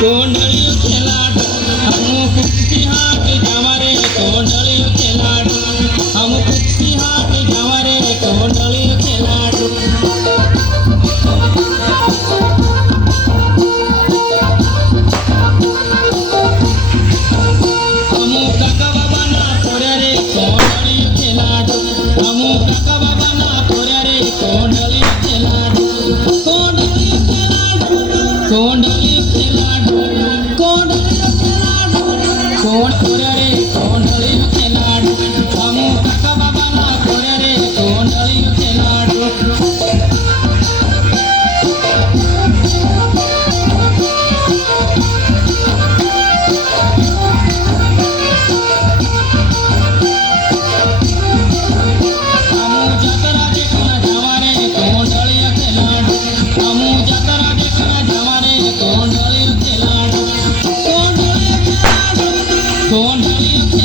कोंडळी खेलाडू हम कुस्ती हाट जावारे कोंडळी खेलाडू हम कुस्ती हाट जावारे कोंडळी खेलाडू हम काका बाबा ना पोऱ्या रे कोंडळी खेलाडू हम काका बाबा ना पोऱ्या रे कोंडळी खेलाडू कोंडळी खेलाडू कोंडळी खेलाडू कोंडळी खेलाडू कोण पोऱ्या रे कोंडळी खेलाडू हम काका बाबा ना पोऱ्या रे कोंडळी खेलाडू कोंडळी